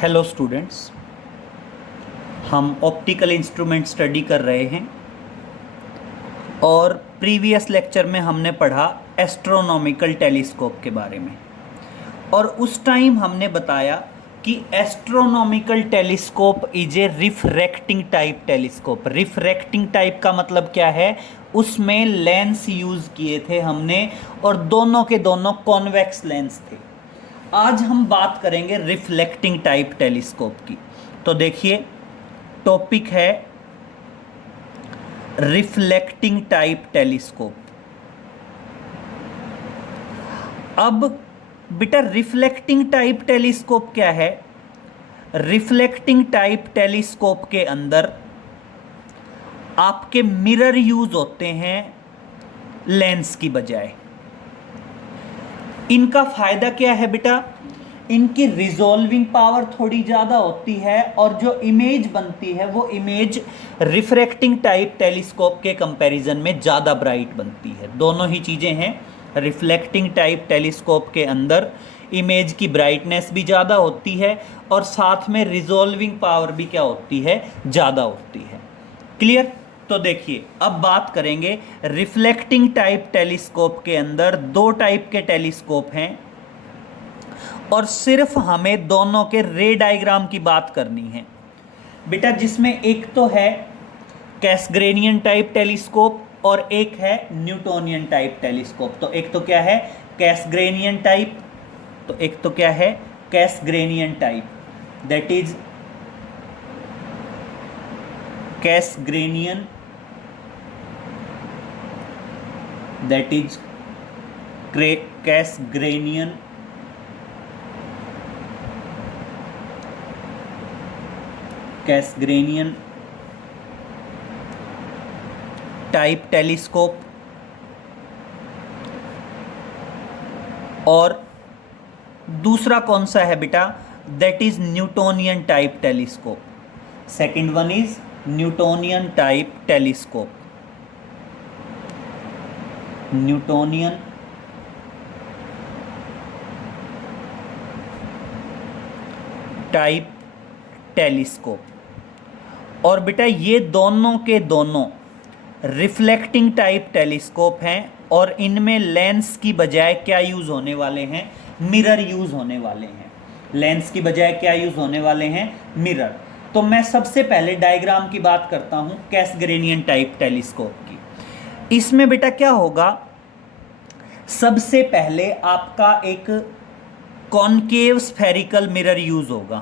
Hello students, हम optical instrument study कर रहे हैं और प्रीवियस लेक्चर में हमने पढ़ा एस्ट्रोनॉमिकल टेलीस्कोप के बारे में। और उस टाइम हमने बताया कि astronomical telescope is a refracting type telescope. Refracting type का मतलब क्या है? उसमें लेंस यूज़ किए थे हमने और दोनों के दोनों कॉन्वेक्स लेंस थे। आज हम बात करेंगे रिफ्लेक्टिंग टाइप टेलीस्कोप की। तो देखिए, टॉपिक है रिफ्लेक्टिंग टाइप टेलीस्कोप। अब बेटा, रिफ्लेक्टिंग टाइप टेलीस्कोप क्या है? रिफ्लेक्टिंग टाइप टेलीस्कोप के अंदर आपके मिरर यूज होते हैं लेंस की बजाय। इनका फायदा क्या है बेटा? इनकी रिजॉल्विंग पावर थोड़ी ज़्यादा होती है और जो इमेज बनती है वो इमेज रिफ्रैक्टिंग टाइप टेलीस्कोप के कंपैरिजन में ज़्यादा ब्राइट बनती है। दोनों ही चीज़ें हैं। रिफ्लेक्टिंग टाइप टेलीस्कोप के अंदर इमेज की ब्राइटनेस भी ज़्यादा होती है और साथ में रिजॉल्विंग पावर भी क्या होती है? ज़्यादा होती है। क्लियर? तो देखिए, अब बात करेंगे रिफ्लेक्टिंग टाइप टेलीस्कोप के अंदर दो टाइप के टेलीस्कोप हैं और सिर्फ हमें दोनों के रे डायग्राम की बात करनी है बेटा। जिसमें एक तो है कैसग्रेनियन टाइप टेलीस्कोप और एक है न्यूटोनियन टाइप टेलीस्कोप। तो एक तो क्या है? Cassegrainian type. तो एक तो क्या है? Cassegrainian type, that is Cassegrainian, that is Cassegrainian Cassegrainian type telescope. और दूसरा कौन सा है बेटा? That is Newtonian type telescope. Second one is Newtonian type telescope. Newtonian type telescope. और बेटा, ये दोनों के दोनों रिफ्लेक्टिंग टाइप टेलीस्कोप हैं और इनमें लेंस की बजाय क्या यूज होने वाले हैं? मिरर यूज होने वाले हैं। लेंस की बजाय क्या यूज होने वाले हैं? मिरर। तो मैं सबसे पहले डायग्राम की बात करता हूं कैसग्रेनियन टाइप टेलीस्कोप की। इसमें बेटा क्या होगा? सबसे पहले आपका एक कॉनकेव स्फेरिकल मिरर यूज होगा।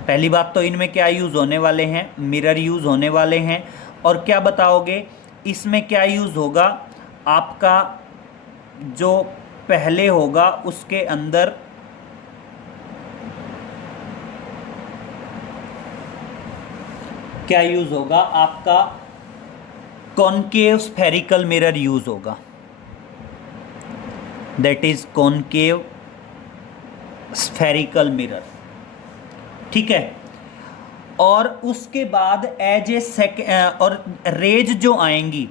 पहली बात तो इनमें क्या यूज होने वाले हैं? मिरर यूज होने वाले हैं। और क्या बताओगे इसमें क्या यूज होगा? आपका जो पहले होगा उसके अंदर क्या यूज होगा? आपका कॉनकेव स्फेरिकल मिरर यूज होगा, that is concave spherical mirror. ठीक है। और उसके बाद एज ए और रेज जो आएंगी,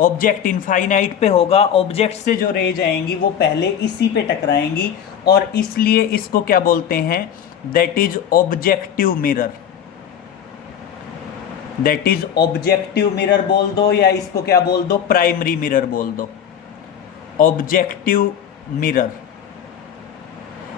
ऑब्जेक्ट इनफाइनाइट पे होगा, ऑब्जेक्ट से जो रेज आएंगी वो पहले इसी पे टकराएंगी और इसलिए इसको क्या बोलते हैं? That is objective mirror. That is objective mirror बोल दो या इसको क्या बोल दो? प्राइमरी मिरर बोल दो। ऑब्जेक्टिव मिरर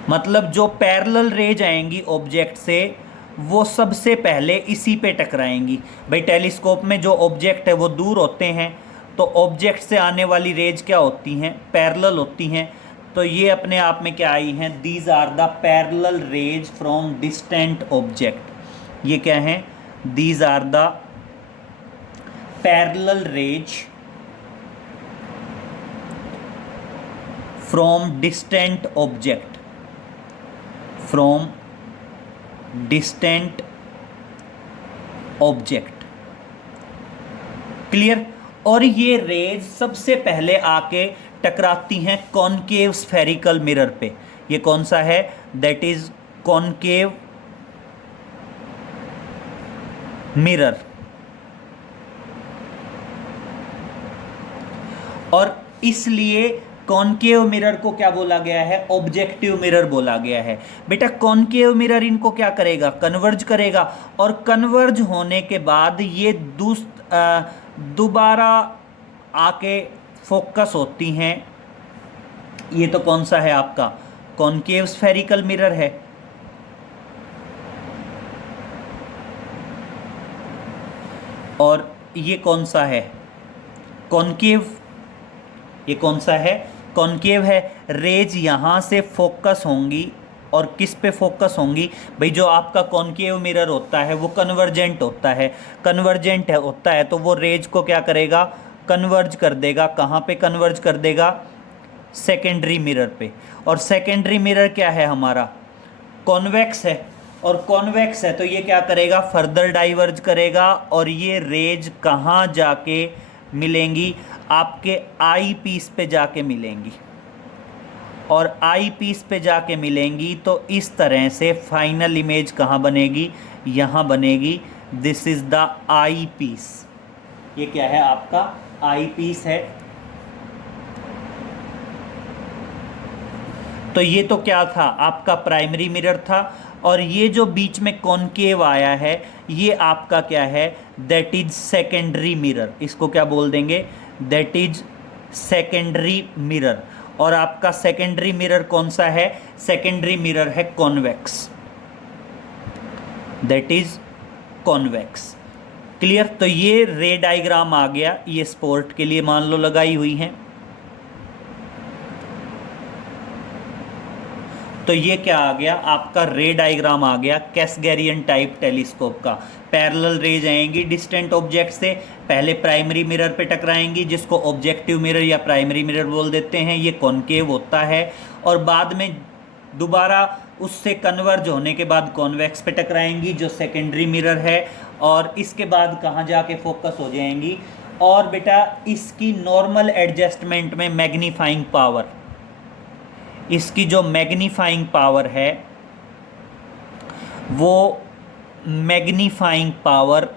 मतलब जो पैरेलल रेज आएंगी ऑब्जेक्ट से वो सबसे पहले इसी पे टकराएंगी। भाई, टेलीस्कोप में जो ऑब्जेक्ट है वो दूर होते हैं, तो ऑब्जेक्ट से आने वाली रेज क्या होती हैं? पैरेलल होती हैं। तो ये अपने आप में क्या आई हैं? These are the parallel rays from distant object. ये क्या हैं? These are the parallel rays from distant object, from distant object. Clear? और ये रेज सबसे पहले आके टकराती हैं कॉनकेव स्फेरिकल मिरर पे। ये कौन सा है? That is concave mirror. और इसलिए कॉनकेव मिरर को क्या बोला गया है? ऑब्जेक्टिव मिरर बोला गया है। बेटा कॉनकेव मिरर इनको क्या करेगा? कन्वर्ज करेगा, और कन्वर्ज होने के बाद ये दोबारा आके फोकस होती हैं। ये तो कौन सा है आपका? कॉनकेव स्फेरिकल मिरर है। और ये कौन सा है? कॉनकेव। ये कौन सा है? कॉनकेव है। रेज यहाँ से फोकस होंगी, और किस पे फोकस होंगी भाई? जो आपका कॉनकेव मिरर होता है वो कन्वर्जेंट होता है। कन्वर्जेंट होता है तो वो रेज को क्या करेगा? कन्वर्ज कर देगा। कहाँ पे कन्वर्ज कर देगा? सेकेंडरी मिरर पे। और सेकेंडरी मिरर क्या है हमारा? कॉन्वेक्स है। और कॉन्वेक्स है तो ये क्या करेगा? फर्दर डाइवर्ज करेगा, और ये रेज कहाँ जाके मिलेंगी? आपके आई पीस पे जाके मिलेंगी। और आई पीस पे जाके मिलेंगी तो इस तरह से फाइनल इमेज कहाँ बनेगी? यहाँ बनेगी। This is the eyepiece. ये क्या है? आपका आई पीस है। तो ये तो क्या था? आपका प्राइमरी मिरर था। और ये जो बीच में कॉनकेव आया है ये आपका क्या है? That is secondary mirror. इसको क्या बोल देंगे? That is secondary mirror. और आपका सेकेंडरी मिरर कौन सा है? सेकेंडरी मिरर है convex. That is convex. Clear? तो ये रे डायग्राम आ गया। ये स्पोर्ट के लिए मान लो लगाई हुई हैं। तो ये क्या आ गया? आपका रे डायग्राम आ गया कैसगेरियन टाइप टेलीस्कोप का। पैरेलल रेज आएंगी डिस्टेंट ऑब्जेक्ट से, पहले प्राइमरी मिरर पे टकराएंगी जिसको ऑब्जेक्टिव मिरर या प्राइमरी मिरर बोल देते हैं। ये कॉनकेव होता है, और बाद में दोबारा उससे कन्वर्ज होने के बाद कॉन्वेक्स पे टकराएंगी जो सेकेंडरी मिरर है, और इसके बाद कहाँ जाके फोकस हो जाएंगी? और बेटा इसकी नॉर्मल एडजस्टमेंट में मैग्नीफाइंग पावर, इसकी जो मैग्नीफाइंग पावर है वो मैग्नीफाइंग पावर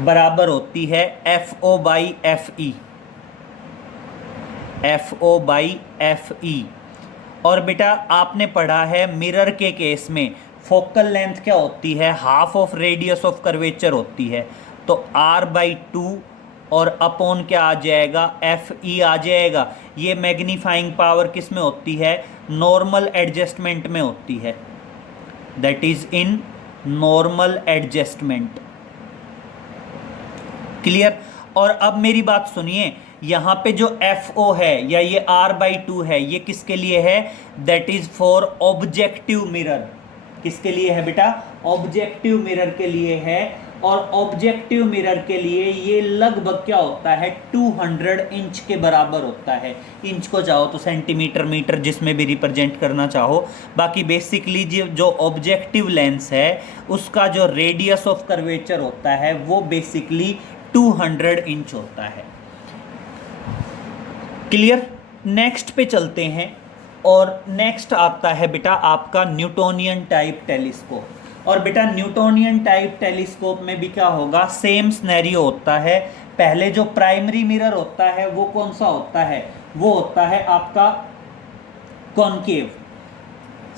बराबर होती है FO by FE। FO by FE। और बेटा आपने पढ़ा है मिरर के केस में फोकल लेंथ क्या होती है? Half of radius of curvature होती है। तो R/2 और अपॉन क्या आ जाएगा? FE आ जाएगा। ये मैग्नीफाइंग पावर किस में होती है? नॉर्मल एडजस्टमेंट में होती है। That is in normal adjustment. Clear? और अब मेरी बात सुनिए, यहाँ पे जो FO है या ये R/2 है ये किसके लिए है? That is for objective mirror. किसके लिए है बेटा? ऑब्जेक्टिव मिरर के लिए है। और ऑब्जेक्टिव मिरर के लिए ये लगभग क्या होता है? 200 इंच के बराबर होता है। इंच को चाहो तो सेंटीमीटर, मीटर, जिसमें भी रिप्रेजेंट करना चाहो। बाकी बेसिकली जो ऑब्जेक्टिव लेंस है उसका जो रेडियस ऑफ कर्वेचर होता है वो बेसिकली 200 इंच होता है। क्लियर? नेक्स्ट पे चलते हैं, और नेक्स्ट आता है बेटा आपका न्यूटोनियन टाइप टेलीस्कोप। और बेटा न्यूटोनियन टाइप टेलीस्कोप में भी क्या होगा? सेम सिनेरियो होता है। पहले जो प्राइमरी मिरर होता है वो कौन सा होता है? वो होता है आपका कॉनकेव।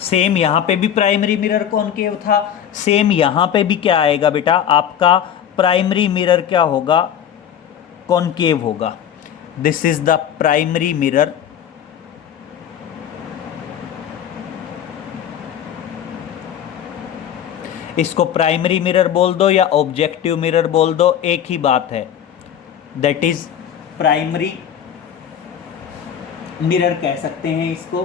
सेम यहाँ पे भी प्राइमरी मिरर कॉनकेव था। सेम यहाँ पे भी क्या आएगा बेटा? आपका प्राइमरी मिरर क्या होगा? कॉनकेव होगा। This is the primary mirror. इसको प्राइमरी मिरर बोल दो या ऑब्जेक्टिव मिरर बोल दो, एक ही बात है। दैट इज प्राइमरी मिरर कह सकते हैं इसको।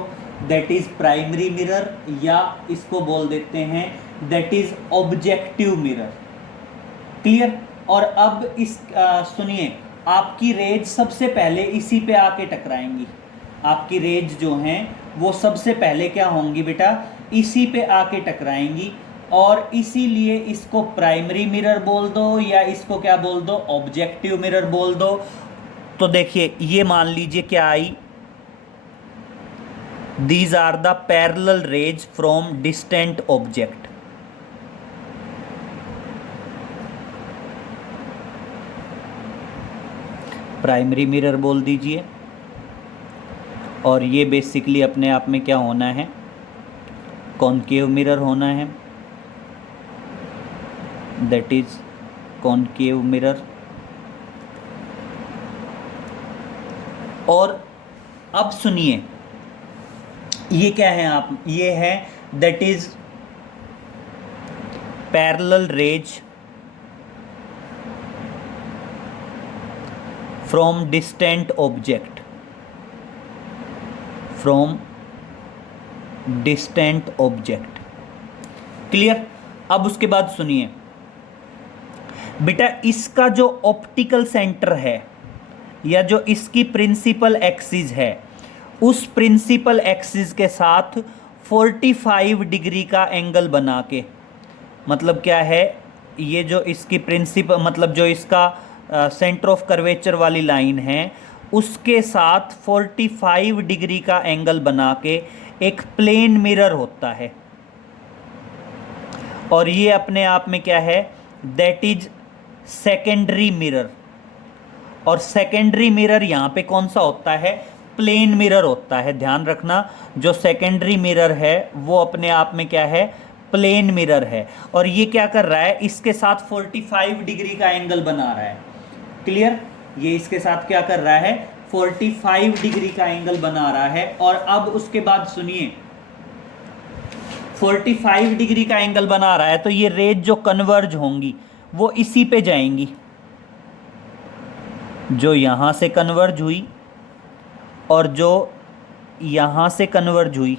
दैट इज प्राइमरी मिरर, या इसको बोल देते हैं that is objective mirror. Clear? और अब इस सुनिए, आपकी रेज सबसे पहले इसी पे आके टकराएंगी। आपकी रेज जो हैं वो सबसे पहले क्या होंगी बेटा? इसी पे आके टकराएंगी। और इसीलिए इसको प्राइमरी मिरर बोल दो या इसको क्या बोल दो? ऑब्जेक्टिव मिरर बोल दो। तो देखिए ये मान लीजिए क्या आई? These are the parallel rays from distant object. Primary mirror बोल दीजिए। और ये बेसिकली अपने आप में क्या होना है, कॉनकेव मिरर होना है, दैट इज कॉनकेव मिरर। और अब सुनिए, ये क्या है, आप ये है that is parallel rays from distant object, from distant object. Clear. अब उसके बाद सुनिए बेटा, इसका जो ऑप्टिकल सेंटर है या जो इसकी प्रिंसिपल एक्सिस है, उस प्रिंसिपल एक्सिस के साथ 45 डिग्री का एंगल बना के, मतलब क्या है, ये जो इसकी प्रिंसिपल मतलब जो इसका सेंटर ऑफ कर्वेचर वाली लाइन है, उसके साथ 45 डिग्री का एंगल बना के एक प्लेन मिरर होता है। और ये अपने आप में क्या है, दैट इज सेकेंडरी मिरर। और सेकेंडरी मिरर यहाँ पे कौन सा होता है, प्लेन मिरर होता है। ध्यान रखना, जो सेकेंडरी मिरर है वो अपने आप में क्या है, प्लेन मिरर है। और ये क्या कर रहा है, इसके साथ 45 डिग्री का एंगल बना रहा है। क्लियर। ये इसके साथ क्या कर रहा है, 45 डिग्री का एंगल बना रहा है। और अब उसके बाद सुनिए, 45 डिग्री का एंगल बना रहा है तो ये रेज जो कन्वर्ज होंगी वो इसी पे जाएंगी, जो यहां से कन्वर्ज हुई और जो यहां से कन्वर्ज हुई।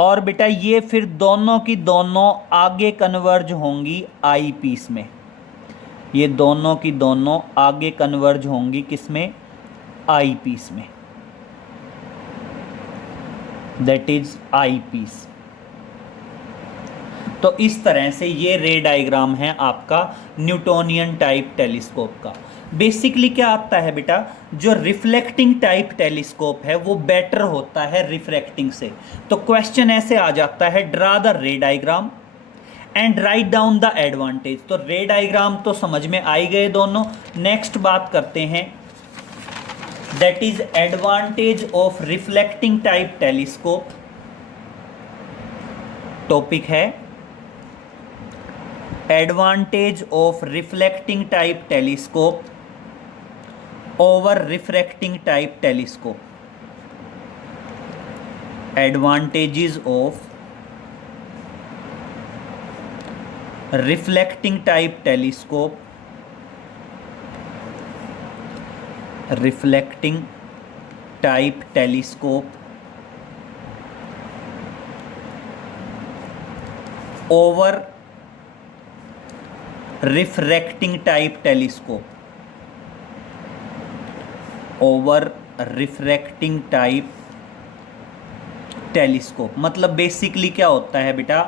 और बेटा ये फिर दोनों की दोनों आगे कन्वर्ज होंगी आई पीस में। ये दोनों की दोनों आगे कन्वर्ज होंगी किसमें, आई पीस में, दैट इज आई पीस। तो इस तरह से ये रे डायग्राम है आपका न्यूटोनियन टाइप टेलीस्कोप का। बेसिकली क्या आता है बेटा, जो रिफ्लेक्टिंग टाइप टेलीस्कोप है वो बेटर होता है रिफ्रैक्टिंग से। तो क्वेश्चन ऐसे आ जाता है, ड्रा द रे diagram and write down the advantage. तो रे डायग्राम तो समझ में आई गए दोनों। नेक्स्ट बात करते हैं, that is advantage of reflecting type telescope. Topic है advantage of reflecting type telescope over refracting type telescope. Advantages of reflecting type telescope, reflecting type telescope over refracting type telescope, over refracting type telescope. मतलब basically क्या होता है बेटा,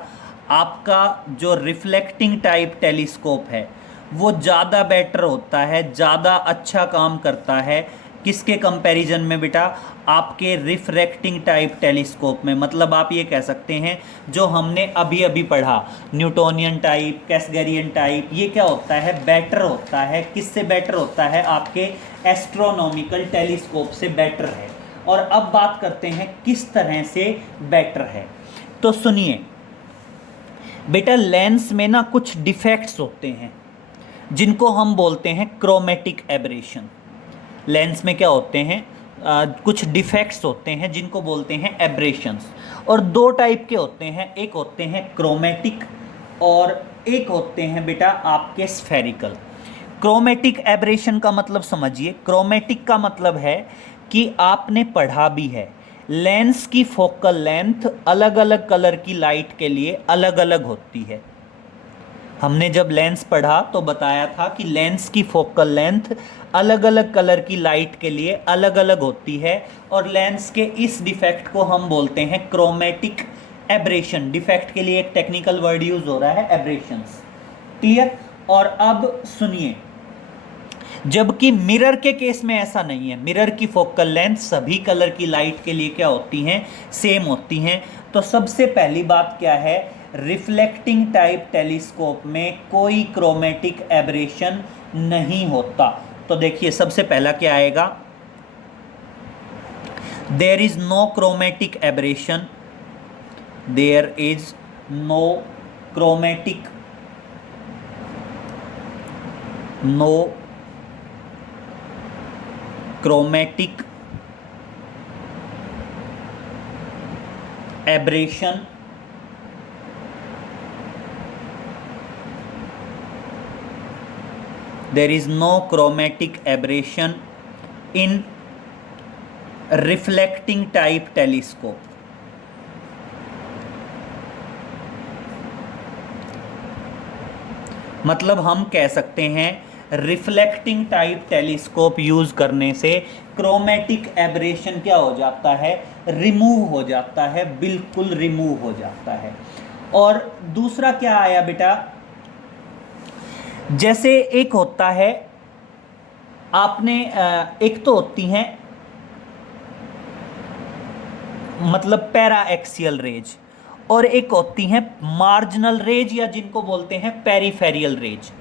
आपका जो reflecting type telescope है वो ज़्यादा बेटर होता है, ज़्यादा अच्छा काम करता है। किसके कंपैरिजन में बेटा, आपके रिफ्रैक्टिंग टाइप टेलीस्कोप में। मतलब आप ये कह सकते हैं जो हमने अभी अभी पढ़ा, न्यूटोनियन टाइप, कैसगेरियन टाइप, ये क्या होता है, बेटर होता है। किससे बेटर होता है, आपके एस्ट्रोनॉमिकल टेलीस्कोप से बेटर है। और अब बात करते हैं किस तरह से बेटर है। तो सुनिए बेटा, लेंस में ना कुछ डिफेक्ट्स होते हैं जिनको हम बोलते हैं क्रोमेटिक एब्रेशन। लेंस में क्या होते हैं, कुछ डिफेक्ट्स होते हैं जिनको बोलते हैं एब्रेशंस। और दो टाइप के होते हैं, एक होते हैं क्रोमेटिक और एक होते हैं बेटा आपके स्फेरिकल। क्रोमेटिक एब्रेशन का मतलब समझिए, क्रोमेटिक का मतलब है कि आपने पढ़ा भी है, लेंस की फोकल लेंथ अलग अलग कलर की लाइट के लिए अलग अलग होती है। हमने जब लेंस पढ़ा तो बताया था कि लेंस की फोकल लेंथ अलग अलग कलर की लाइट के लिए अलग अलग होती है। और लेंस के इस डिफेक्ट को हम बोलते हैं क्रोमेटिक एब्रेशन। डिफेक्ट के लिए एक टेक्निकल वर्ड यूज हो रहा है, एब्रेशंस। क्लियर। और अब सुनिए, जबकि मिरर के केस में ऐसा नहीं है। मिरर की फोकल लेंथ सभी कलर की लाइट के लिए क्या होती हैं, सेम होती हैं। तो सबसे पहली बात क्या है, रिफ्लेक्टिंग टाइप टेलीस्कोप में कोई क्रोमेटिक एब्रेशन नहीं होता। तो देखिए सबसे पहला क्या आएगा, there is no chromatic aberration, there is no chromatic no chromatic aberration there is no chromatic aberration in reflecting type telescope. मतलब हम कह सकते हैं रिफ्लेक्टिंग टाइप टेलीस्कोप यूज करने से क्रोमेटिक एब्रेशन क्या हो जाता है, रिमूव हो जाता है, बिल्कुल रिमूव हो जाता है। और दूसरा क्या आया बेटा, जैसे एक होता है आपने एक तो होती हैं मतलब पैरा एक्सियल रेज, और एक होती हैं मार्जिनल रेज या जिनको बोलते हैं पेरिफेरियल रेज,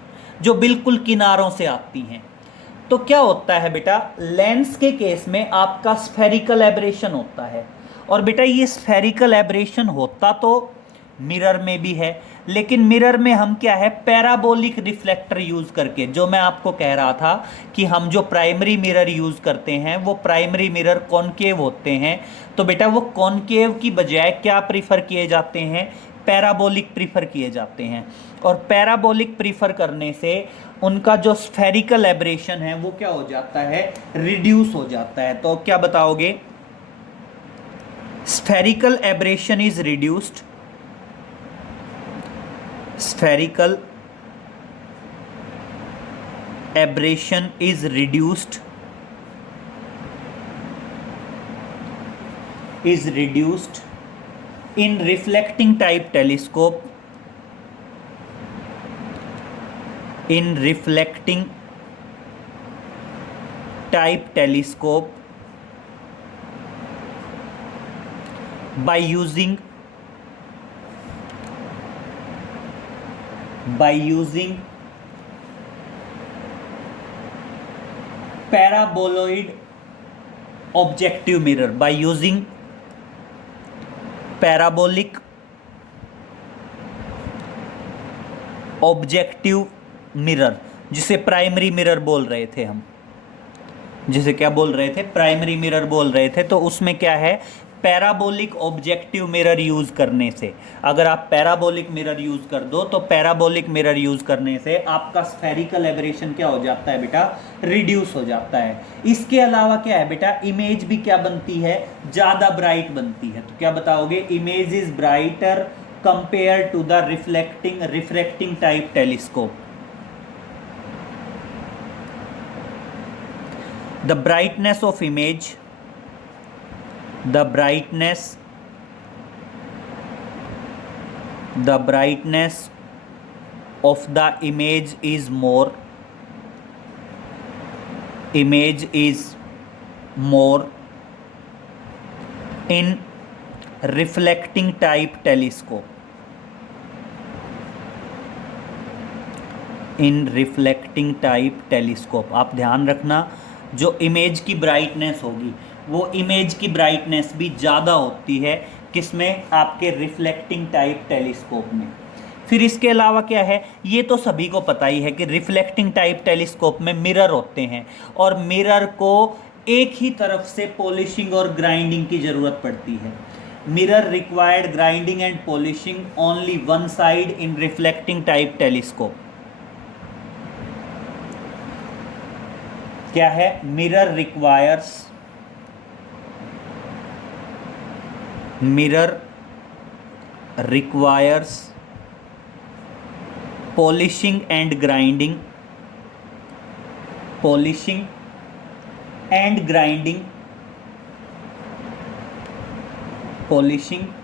जो बिल्कुल किनारों से आती हैं। तो क्या होता है बेटा, लेंस के केस में आपका स्फेरिकल एब्रेशन होता है, और बेटा ये स्फेरिकल एब्रेशन होता तो मिरर में भी है, लेकिन मिरर में हम क्या है पैराबोलिक रिफ्लेक्टर यूज करके, जो मैं आपको कह रहा था कि हम जो प्राइमरी मिरर यूज करते हैं वो प्राइमरी मिरर कॉनकेव होते हैं, तो बेटा वो कॉनकेव की बजाय क्या प्रीफर किए जाते हैं, पैराबोलिक प्रीफर किए जाते हैं। और पैराबोलिक प्रीफर करने से उनका जो स्फेरिकल एब्रेशन है वो क्या हो जाता है, रिड्यूस हो जाता है। तो क्या बताओगे, spherical aberration is reduced, spherical aberration is reduced in reflecting type telescope, in reflecting type telescope by using paraboloid objective mirror, by using parabolic objective mirror, जिसे प्राइमरी मिरर बोल रहे थे हम, जिसे क्या बोल रहे थे, प्राइमरी मिरर बोल रहे थे। तो उसमें क्या है, पैराबोलिक ऑब्जेक्टिव मिरर यूज करने से, अगर आप पैराबोलिक मिरर यूज कर दो तो पैराबोलिक मिरर यूज करने से आपका स्फेरिकल एब्रेशन क्या हो जाता है बेटा, रिड्यूस हो जाता है। इसके अलावा क्या है बेटा, इमेज भी क्या बनती है, ज्यादा ब्राइट बनती है। तो क्या बताओगे, image is brighter compare to the refracting type telescope. The brightness of image, the brightness of the image is more, image is more in reflecting type telescope, in reflecting type telescope। आप ध्यान रखना, जो image की brightness होगी वो image की brightness भी ज़्यादा होती है किसमें, आपके रिफ्लेक्टिंग टाइप टेलीस्कोप में। फिर इसके अलावा क्या है, ये तो सभी को पता ही है कि रिफ्लेक्टिंग टाइप टेलीस्कोप में मिरर होते हैं, और मिरर को एक ही तरफ से पॉलिशिंग और ग्राइंडिंग की ज़रूरत पड़ती है। Mirror required grinding and polishing only one side in reflecting type telescope. क्या है, mirror requires polishing and grinding, polishing,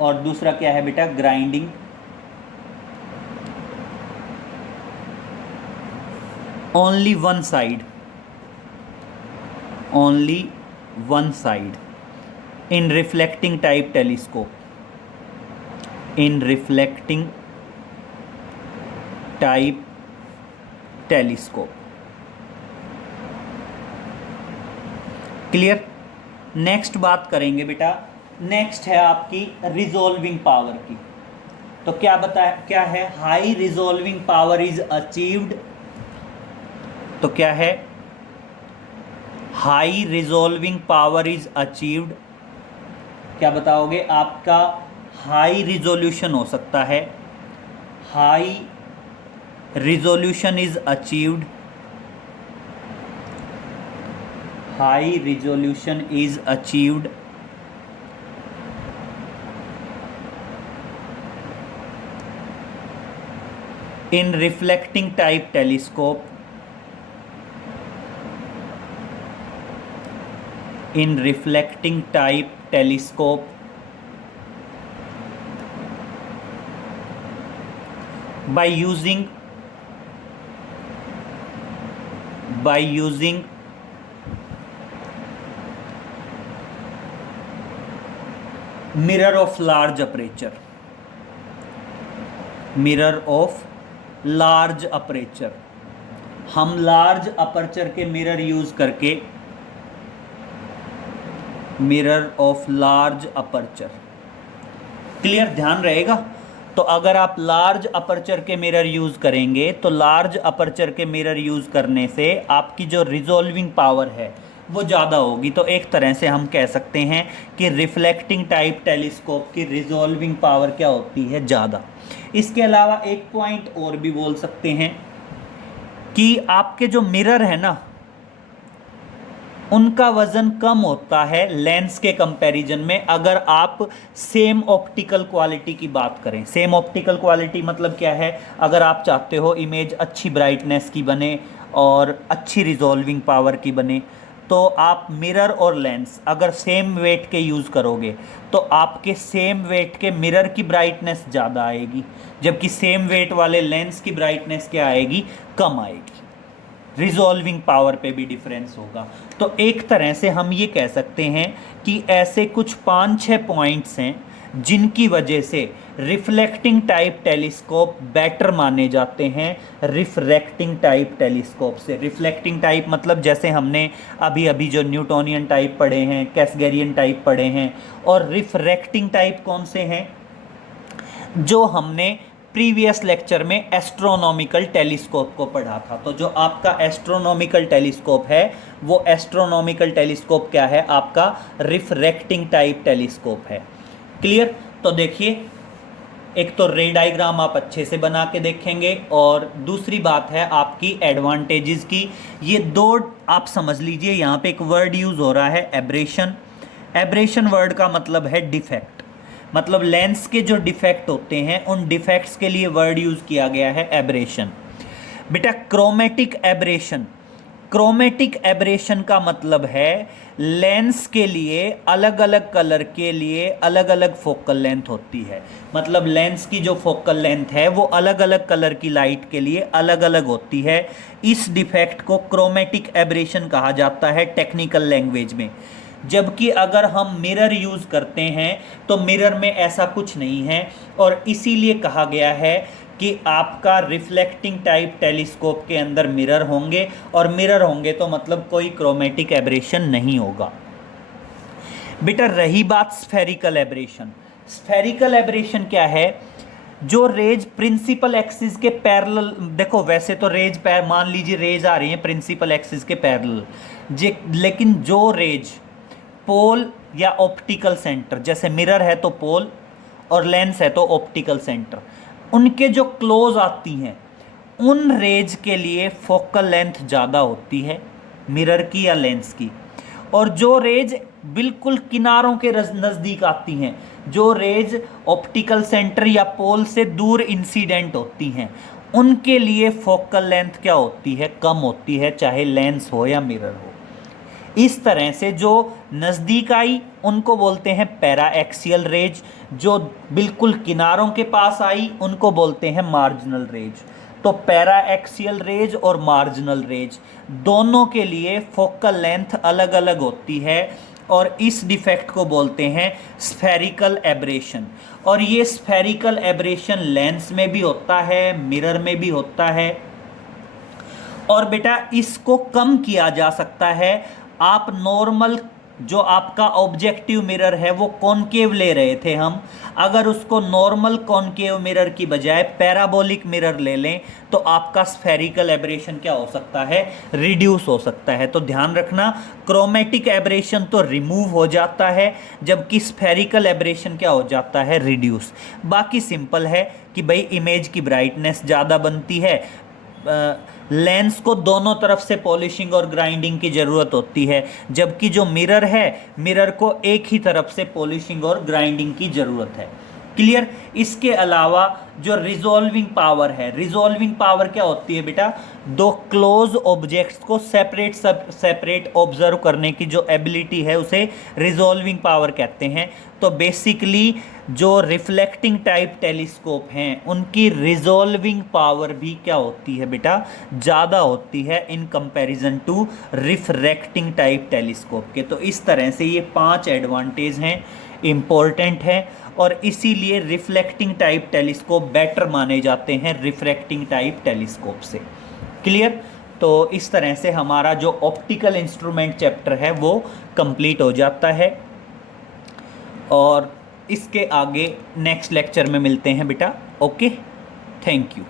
और दूसरा क्या है बेटा, grinding. Only one side in reflecting type telescope, in reflecting type telescope। Clear. Next बात करेंगे बेटा, नेक्स्ट है आपकी रिजॉल्विंग पावर की। तो क्या है, high resolving power is achieved. तो क्या है, high resolving power is achieved. क्या बताओगे, आपका हाई रिजोल्यूशन हो सकता है, high resolution is achieved, high resolution is achieved in reflecting type telescope, in reflecting type telescope by using mirror of large aperture, mirror of large aperture. हम large aperture के mirror use करके, mirror of large aperture, clear, ध्यान रहेगा। तो अगर आप large aperture के mirror use करेंगे तो लार्ज अपर्चर के मिरर यूज करने से आपकी जो रिजॉल्विंग पावर है वो ज़्यादा होगी। तो एक तरह से हम कह सकते हैं कि रिफ्लेक्टिंग टाइप टेलीस्कोप की रिजॉल्विंग पावर क्या होती है, ज़्यादा। इसके अलावा एक पॉइंट और भी बोल सकते हैं कि आपके जो मिरर है ना, उनका वजन कम होता है लेंस के कंपैरिजन में, अगर आप सेम ऑप्टिकल क्वालिटी की बात करें। सेम ऑप्टिकल क्वालिटी मतलब क्या है, अगर आप चाहते हो इमेज अच्छी ब्राइटनेस की बने और अच्छी रिजॉल्विंग पावर की बने, तो आप मिरर और लेंस अगर सेम वेट के यूज़ करोगे तो आपके सेम वेट के मिरर की ब्राइटनेस ज़्यादा आएगी, जबकि सेम वेट वाले लेंस की ब्राइटनेस क्या आएगी, कम आएगी। रिजॉल्विंग पावर पे भी डिफरेंस होगा। तो एक तरह से हम ये कह सकते हैं कि ऐसे कुछ 5-6 पॉइंट्स हैं जिनकी वजह से रिफ्लेक्टिंग टाइप टेलीस्कोप बेटर माने जाते हैं रिफ्रैक्टिंग टाइप टेलीस्कोप से। रिफ्लेक्टिंग टाइप मतलब जैसे हमने अभी अभी जो न्यूटोनियन टाइप पढ़े हैं, कैसगेरियन टाइप पढ़े हैं, और रिफ्रैक्टिंग टाइप कौन से हैं, जो हमने प्रीवियस लेक्चर में एस्ट्रोनॉमिकल टेलीस्कोप को पढ़ा था। तो जो आपका एस्ट्रोनॉमिकल टेलीस्कोप है वो एस्ट्रोनॉमिकल टेलीस्कोप क्या है, आपका रिफ्रैक्टिंग टाइप टेलीस्कोप है। क्लियर। तो देखिए, एक तो रे डायग्राम आप अच्छे से बना के देखेंगे, और दूसरी बात है आपकी एडवांटेजेस की। ये दो आप समझ लीजिए, यहाँ पे एक वर्ड यूज़ हो रहा है एब्रेशन। एब्रेशन वर्ड का मतलब है डिफेक्ट, मतलब लेंस के जो डिफेक्ट होते हैं उन डिफेक्ट्स के लिए वर्ड यूज़ किया गया है एब्रेशन। बेटा क्रोमेटिक एब्रेशन, क्रोमेटिक एब्रेशन का मतलब है लेंस के लिए अलग अलग कलर के लिए अलग अलग फोकल लेंथ होती है। मतलब लेंस की जो फोकल लेंथ है वो अलग अलग कलर की लाइट के लिए अलग अलग होती है। इस डिफेक्ट को क्रोमेटिक एब्रेशन कहा जाता है टेक्निकल लैंग्वेज में। जबकि अगर हम मिरर यूज़ करते हैं तो मिरर में ऐसा कुछ नहीं है, और इसीलिए कहा गया है कि आपका रिफ्लेक्टिंग टाइप टेलीस्कोप के अंदर मिरर होंगे, और मिरर होंगे तो मतलब कोई क्रोमेटिक एब्रेशन नहीं होगा। बेटा रही बात स्फेरिकल एब्रेशन, स्फेरिकल एब्रेशन क्या है, जो रेज प्रिंसिपल एक्सिस के पैरेलल, देखो वैसे तो रेज मान लीजिए रेज आ रही हैं प्रिंसिपल एक्सिस के पैरेलल, लेकिन जो रेज पोल या ऑप्टिकल सेंटर, जैसे मिरर है तो पोल और लेंस है तो ऑप्टिकल सेंटर, उनके जो क्लोज आती हैं उन रेज के लिए फोकल लेंथ ज़्यादा होती है मिरर की या लेंस की। और जो रेज बिल्कुल किनारों के नज़दीक आती हैं, जो रेज ऑप्टिकल सेंटर या पोल से दूर इंसिडेंट होती हैं, उनके लिए फोकल लेंथ क्या होती है, कम होती है, चाहे लेंस हो या मिरर हो। इस तरह से जो नज़दीक आई उनको बोलते हैं पैरा एक्सियल रेज, जो बिल्कुल किनारों के पास आई उनको बोलते हैं मार्जिनल रेज। तो पैरा एक्सियल रेज और मार्जिनल रेज दोनों के लिए फोकल लेंथ अलग अलग होती है, और इस डिफेक्ट को बोलते हैं स्फेरिकल एब्रेशन। और ये स्फेरिकल एब्रेशन लेंस में भी होता है, मिरर में भी होता है। और बेटा इसको कम किया जा सकता है, आप नॉर्मल जो आपका ऑब्जेक्टिव मिरर है वो कॉनकेव ले रहे थे हम, अगर उसको नॉर्मल कॉनकेव मिरर की बजाय पैराबोलिक मिरर ले लें तो आपका स्फेरिकल एब्रेशन क्या हो सकता है, रिड्यूस हो सकता है। तो ध्यान रखना, क्रोमेटिक एब्रेशन तो रिमूव हो जाता है, जबकि स्फेरिकल एब्रेशन क्या हो जाता है, रिड्यूस। बाकी सिंपल है कि भाई इमेज की ब्राइटनेस ज़्यादा बनती है, लेंस को दोनों तरफ से पॉलिशिंग और ग्राइंडिंग की ज़रूरत होती है, जबकि जो मिरर है, मिरर को एक ही तरफ से पॉलिशिंग और ग्राइंडिंग की ज़रूरत है। क्लियर। इसके अलावा जो रिजॉल्विंग पावर है, रिजॉल्विंग पावर क्या होती है बेटा, दो क्लोज ऑब्जेक्ट्स को सेपरेट ऑब्जर्व करने की जो एबिलिटी है उसे रिजॉल्विंग पावर कहते हैं। तो बेसिकली जो रिफ्लेक्टिंग टाइप टेलीस्कोप हैं उनकी रिजॉल्विंग पावर भी क्या होती है बेटा, ज़्यादा होती है in comparison to refracting type telescope के। तो इस तरह से ये 5 एडवांटेज हैं, इम्पोर्टेंट है, और इसीलिए रिफ्लेक्टिंग टाइप टेलीस्कोप बेटर माने जाते हैं रिफ्रैक्टिंग टाइप टेलीस्कोप से। क्लियर। तो इस तरह से हमारा जो ऑप्टिकल इंस्ट्रूमेंट चैप्टर है वो कंप्लीट हो जाता है, और इसके आगे नेक्स्ट लेक्चर में मिलते हैं बेटा। Okay, thank you.